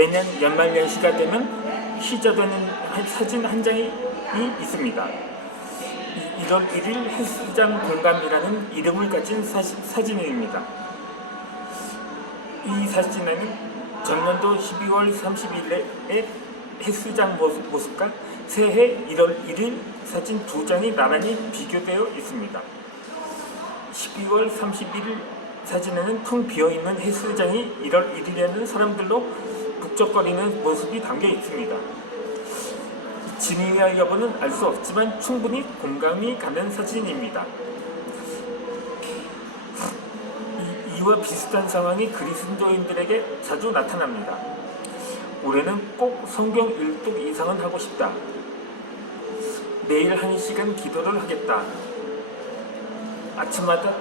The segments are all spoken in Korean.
매년 연말연시가 되면 희자되는 사진 한 장이 있습니다. 1월 1일 헬스장 공감이라는 이름을 가진 사진입니다. 이 사진에는 전년도 12월 30일의 헬스장 모습과 새해 1월 1일 사진 두 장이 나란히 비교되어 있습니다. 12월 31일 사진에는 텅 비어있는 헬스장이 1월 1일에는 사람들로 북적거리는 모습이 담겨 있습니다. 진위와 여부는 알 수 없지만 충분히 공감이 가는 사진입니다. 이와 비슷한 상황이 그리스도인들에게 자주 나타납니다. 올해는 꼭 성경 1독 이상은 하고 싶다. 매일 1시간 기도를 하겠다. 아침마다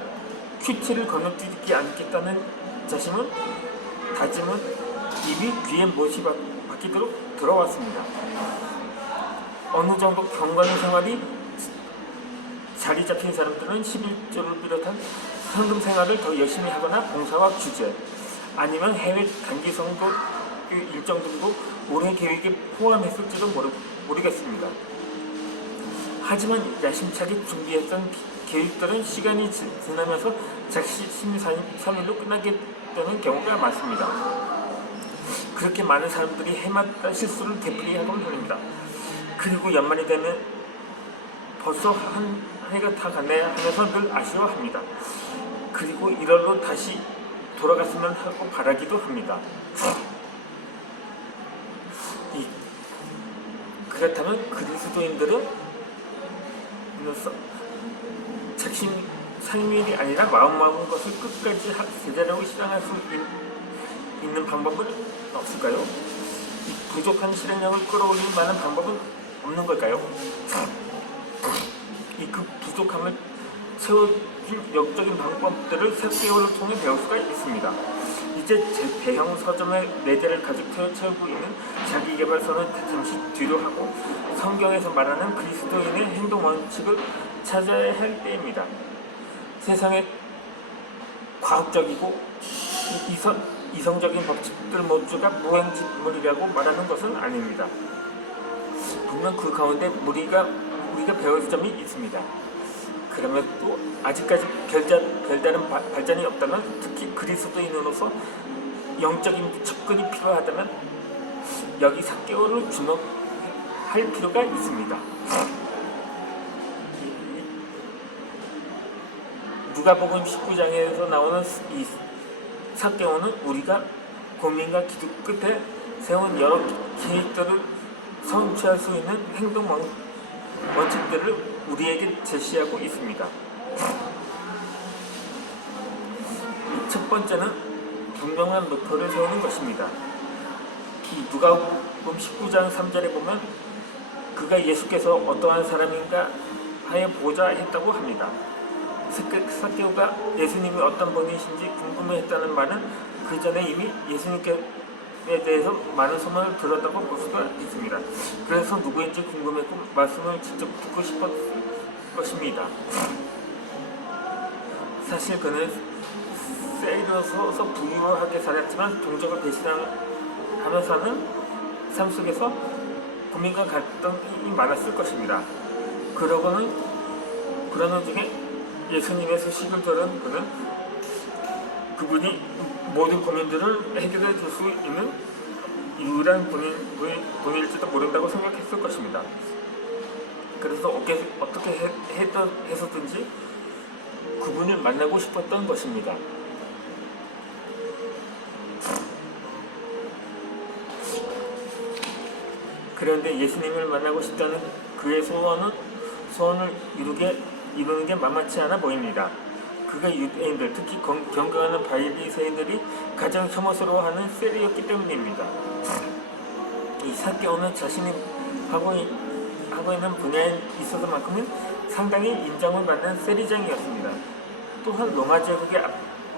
큐티를 건너뛰지 않겠다는 다짐은 이미 귀에 못이 박히도록 들어왔습니다. 어느 정도 경건 생활이 자리 잡힌 사람들은 11조를 비롯한 성금 생활을 더 열심히 하거나 봉사와 주제, 아니면 해외 단기 성도 일정 등도 올해 계획에 포함했을지도 모르겠습니다. 하지만 야심차게 준비했던 계획들은 시간이 지나면서 작심삼일로 끝나게 되는 경우가 많습니다. 그렇게 많은 사람들이 해마다 실수를 되풀이하곤 합니다. 그리고 연말이 되면 벌써 한 해가 다 갔네 하면서 늘 아쉬워합니다. 그리고 1월로 다시 돌아갔으면 하고 바라기도 합니다. 그렇다면 그리스도인들은 작심 삼일이 아니라 마음 것을 끝까지 제대로 실행할 수 있는 방법은 없을까요? 부족한 실행력을 끌어올릴 만한 방법은 없는 걸까요? 그 부족함을 채워줄 역적인 방법들을 삭개월을 통해 배울 수가 있습니다. 이제 제 대형 서점의 4대를 가득 채우고 있는 자기개발서는 잠시 뒤로 하고 성경에서 말하는 그리스도인의 행동 원칙을 찾아야 할 때입니다. 세상에 과학적이고 이성적인 법칙들 모두가 무행지물이라고 말하는 것은 아닙니다. 분명 그 가운데 우리가 배울 점이 있습니다. 그러면 또 아직까지 별다른 발전이 없다면, 특히 그리스도인으로서 영적인 접근이 필요하다면 여기 4개월을 주목할 필요가 있습니다. 누가복음 19장에서 나오는 이 4개월은 우리가 고민과 기도 끝에 세운 여러 계획들을 성취할 수 있는 행동 원칙들을 우리에게 제시하고 있습니다. 첫 번째는 분명한 목표를 세우는 것입니다. 이 누가복음 19장 3절에 보면 그가 예수께서 어떠한 사람인가 하여 보자 했다고 합니다. 삭개오가 예수님이 어떤 분이신지 궁금해했다는 말은 그 전에 이미 예수님께 대해서 많은 소문을 들었다고 볼 수가 있습니다. 그래서 누구인지 궁금했고 말씀을 직접 듣고 싶었을 것입니다. 사실 그는 세일러서 부유하게 살았지만 동족을 배신하면서는 삶 속에서 고민과 갈등이 많았을 것입니다. 그러는 중에 예수님의 소식을 들은 그는 그분이 모든 고민들을 해결해 줄 수 있는 유일한 분일지도 모른다고 생각했을 것입니다. 그래서 어떻게 해서든지 그분을 만나고 싶었던 것입니다. 그런데 예수님을 만나고 싶다는 그의 소원을 이루는 게 만만치 않아 보입니다. 그가 유대인들, 특히 경건하는 바리새인들이 가장 혐오스러워하는 세리였기 때문입니다. 이 삭개오는 자신이 하고 있는 분야에 있어서만큼은 상당히 인정을 받는 세리장이었습니다. 또한 로마 제국의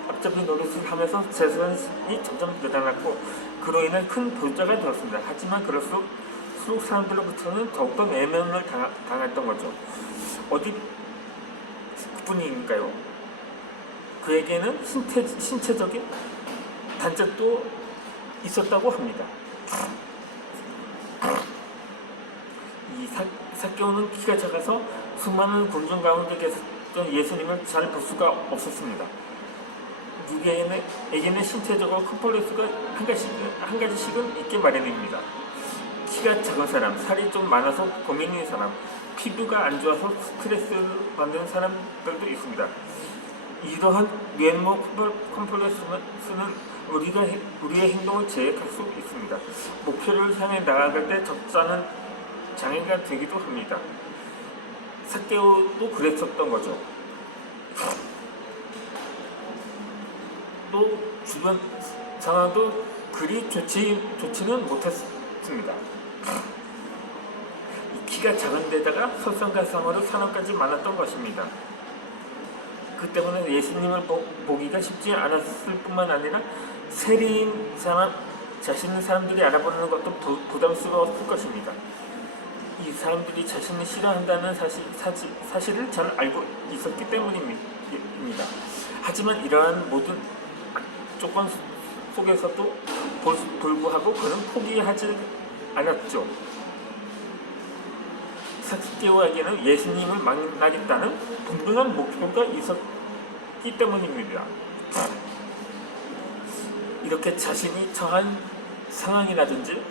앞잡이 노릇을 하면서 재산이 점점 늘어났고 그로 인해 큰 부자가 되었습니다. 하지만 그럴수록 사람들로부터는 더욱더 내면을 당했던 거죠. 어디 그뿐인가요? 그에게는 신체적인 단절도 있었다고 합니다. 이 삭개오는 키가 작아서 수많은 군중 가운데 계셨던 예수님을 잘 볼 수가 없었습니다. 누구에게는 신체적으로 큰 폴레스가 한 가지씩은 있게 마련입니다. 키가 작은 사람, 살이 좀 많아서 고민인 사람, 피부가 안 좋아서 스트레스를 받는 사람들도 있습니다. 이러한 외모 컴플렉스는 우리의 행동을 제약할 수 있습니다. 목표를 향해 나아갈 때 적잖은 장애가 되기도 합니다. 삭개오도 그랬었던 거죠. 또 주변 상황도 그리 좋지는 못했습니다. 키가 작은 데다가 설상가상으로 산업까지 많았던 것입니다. 그 때문에 예수님을 보기가 쉽지 않았을 뿐만 아니라 세리인 자신의 사람들이 알아보는 것도 부담스러웠을 것입니다. 이 사람들이 자신을 싫어한다는 사실을 잘 알고 있었기 때문입니다. 하지만 이러한 모든 조건 속에서도 불구하고 그는 포기하지 않았죠. 삭개오에게는 예수님을 만나겠다는 분명한 목표가 있었기 때문입니다. 이렇게 자신이 처한 상황이라든지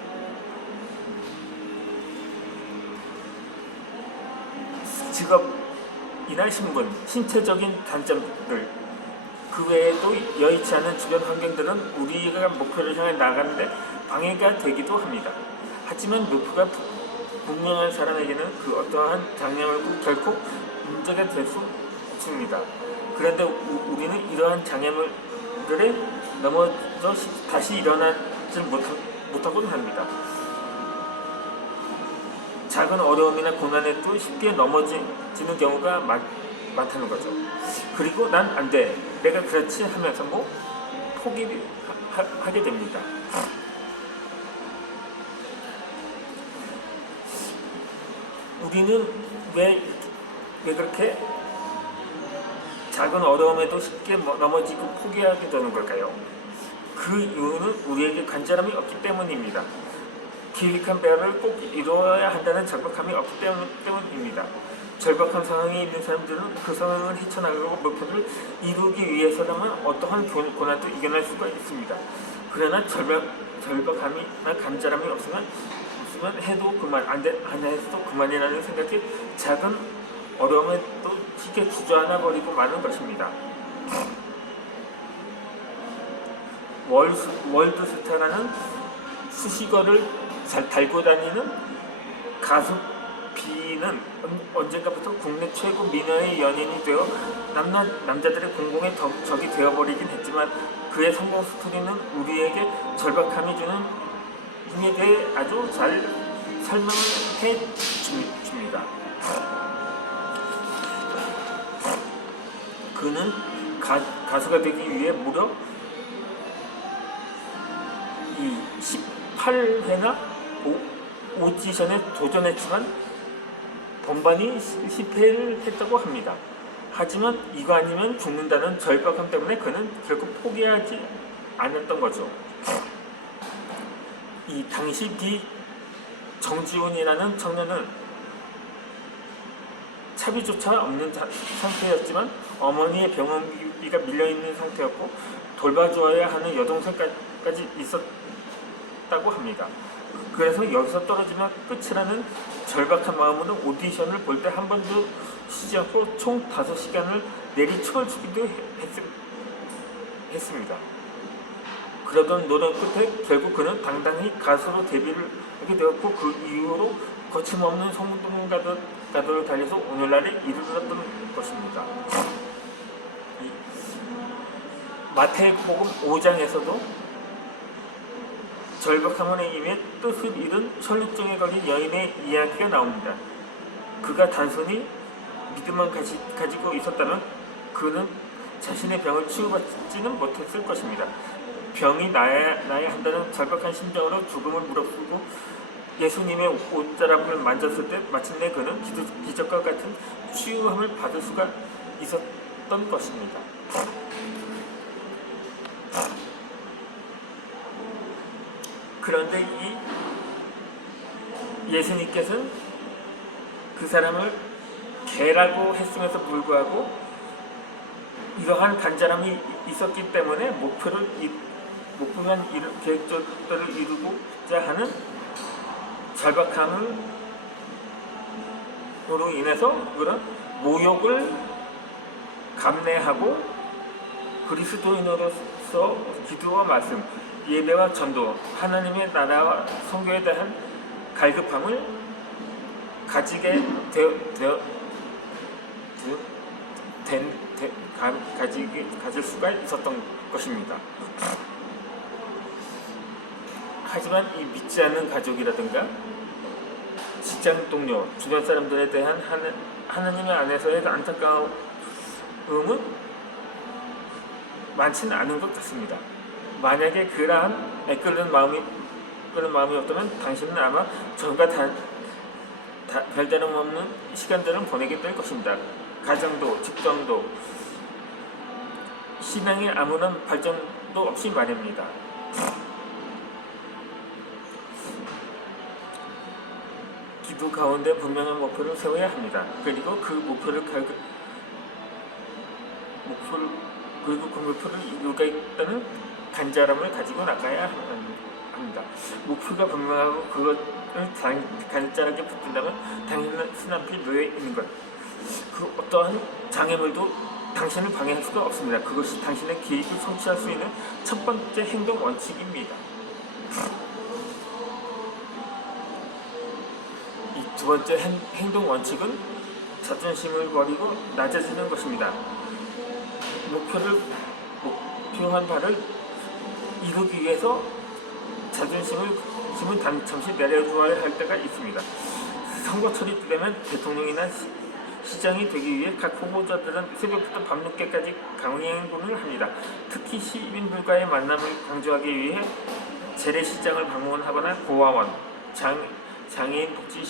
직업이나 신분, 신체적인 단점들, 그 외에도 여의치 않은 주변 환경들은 우리가 목표를 향해 나가는데 방해가 되기도 합니다. 하지만 목표가 분명한 사람에게는 그 어떠한 장애물도 결코 문제가 될 수 없습니다. 그런데 우리는 이러한 장애물들에 넘어져 다시 일어나지 못하곤 합니다. 작은 어려움이나 고난에도 쉽게 넘어지는 경우가 많다는 거죠. 그리고 난 안 돼, 내가 그렇지 하면서 포기하게 됩니다. 우리는 왜 그렇게 작은 어려움에도 쉽게 넘어지고 포기하게 되는 걸까요? 그 이유는 우리에게 간절함이 없기 때문입니다. 계획한 배를 꼭 이루어야 한다는 절박함이 없기 때문입니다. 절박한 상황에 있는 사람들은 그 상황을 헤쳐나가고 목표를 이루기 위해서라면 어떠한 고난도 이겨낼 수가 있습니다. 그러나 절박함이나 간절함이 없으면 해도 그만, 안 해도 그만이라는 생각이 작은 어려움에 또 쉽게 주저앉아 버리고 마는 것입니다. 월드스타라는 수식어를 잘 달고 다니는 가수 B는 언젠가부터 국내 최고 미녀의 연인이 되어 남자들의 공공의 적이 되어버리긴 했지만 그의 성공 스토리는 우리에게 절박함이 주는 힘에 대해 아주 잘 설명해 줍니다. 그는 가수가 되기 위해 무려 18회나 오디션에 도전했지만 번번이 실패를 했다고 합니다. 하지만 이거 아니면 죽는다는 절박함 때문에 그는 결국 포기하지 않았던 거죠. 이 당시 정지훈이라는 청년은 차비조차 없는 상태였지만 어머니의 병원비가 밀려있는 상태였고 돌봐주어야 하는 여동생까지 있었다고 합니다. 그래서 여기서 떨어지면 끝이라는 절박한 마음으로 오디션을 볼 때 한 번도 쉬지 않고 총 5시간을 내리춤을 추기도 했습니다. 그러던 노력 끝에 결국 그는 당당히 가수로 데뷔를 하게 되었고 그 이후로 거침없는 성공가도를 달려서 오늘날에 이르렀던 것입니다. 마태복음 5장에서도 절박함으로 인해 뜻을 잃은 혈루증에 걸린 여인의 이야기가 나옵니다. 그가 단순히 믿음만 가지고 있었다면 그는 자신의 병을 치유받지는 못했을 것입니다. 병이 나야 한다는 절박한 심정으로 죽음을 무릅쓰고 예수님의 옷자락을 만졌을 때 마침내 그는 기적과 같은 치유함을 받을 수가 있었던 것입니다. 그런데 이 예수님께서는 그 사람을 개라고 했음에도 불구하고 이러한 간절함이 있었기 때문에 목표한 계획들을 이루고자 하는 절박함으로 인해서 그런 모욕을 감내하고 그리스도인으로서 기도와 말씀, 예배와 전도, 하나님의 나라와 선교에 대한 갈급함을 가지게 가질 수가 있었던 것입니다. 하지만 이 믿지 않는 가족이라든가 직장 동료, 주변 사람들에 대한 하나님의 안에서의 안타까움은 많지는 않은 것 같습니다. 만약에 그러한 애끓는 마음이 없다면 당신은 아마 전과 별다름 없는 시간들을 보내게 될 것입니다. 가정도, 직장도, 신앙의 아무런 발전도 없이 말입니다. 기도 가운데 분명한 목표를 세워야 합니다. 그리고 그 목표를 이루겠다는 간절함을 가지고 나가야 합니다. 목표가 분명하고 그것을 간절하게 붙든다면 당신은 앞에 놓여 있는 것, 그 어떠한 장애물도 당신을 방해할 수가 없습니다. 그것이 당신의 계획을 성취할 수 있는 첫 번째 행동 원칙입니다. 이 두 번째 행동 원칙은 자존심을 버리고 낮아지는 것입니다. 목표한 바를 이루기 위해서 자존심은 잠시 내려두어야 할 때가 있습니다. 선거철이 되면 대통령이나 시장이 되기 위해 각 후보자들은 새벽부터 밤늦게까지 강행군을 합니다. 특히 시민들과의 만남을 강조하기 위해 재래시장을 방문하거나 고아원, 장애인 복지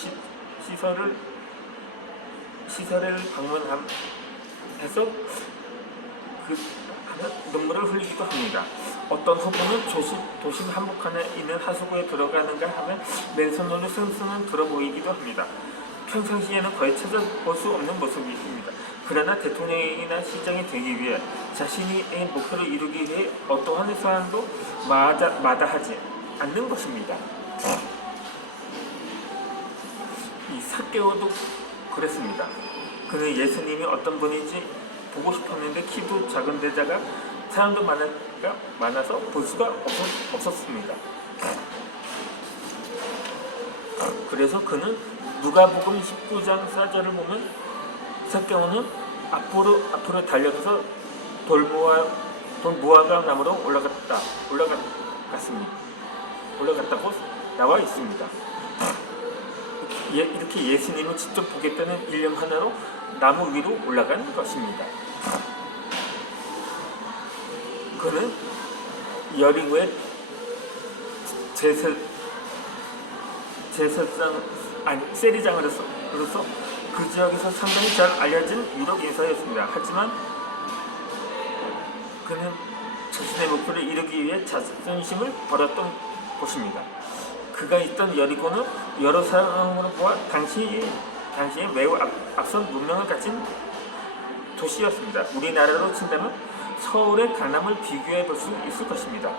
시설을 방문해서 눈물을 흘리기도 합니다. 어떤 후보는 도심 한복판에 있는 하수구에 들어가는가 하면 맨손으로 승승은 들어 보이기도 합니다. 평상시에는 거의 찾아볼 수 없는 모습입니다. 그러나 대통령이나 시장이 되기 위해 자신의 목표를 이루기 위해 어떠한 사안도 마다하지 않는 것입니다. 이 삭개오도 그랬습니다. 그는 예수님이 어떤 분인지 보고 싶었는데 키도 작은 데다가 사람도 많아서 볼 수가 없었습니다. 그래서 그는 누가복음 19장 4절을 보면 삭개오는 앞으로 달려가서 돌무화과 나무로 올라갔다고 나와 있습니다. 이렇게 예수님을 직접 보겠다는 일념 하나로 나무 위로 올라간 것입니다. 그는 여리고의 세리장으로서 그 지역에서 상당히 잘 알려진 유력 인사였습니다. 하지만 그는 자신의 목표를 이루기 위해 자존심을 버렸던 곳입니다. 그가 있던 여리고는 여러 사람으로 보아 당시에 매우 앞선 문명을 가진 도시였습니다. 우리나라로 친다면 서울의 강남을 비교해 볼 수 있을 것입니다.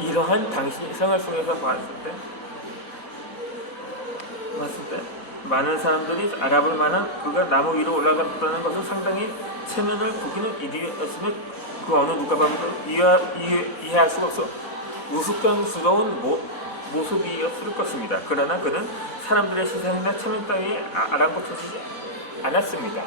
이러한 당시 생활 속에서 봤을 때 많은 사람들이 알아볼 만한 그가 나무 위로 올라갔다는 것은 상당히 체면을 구기는 일이었으며 그 어느 누가 봐도 이해할 수가 없어 우스꽝스러운 모습이었을 것입니다. 그러나 그는 사람들의 시선이나 체면 따위에 아랑곳하지 않았습니다.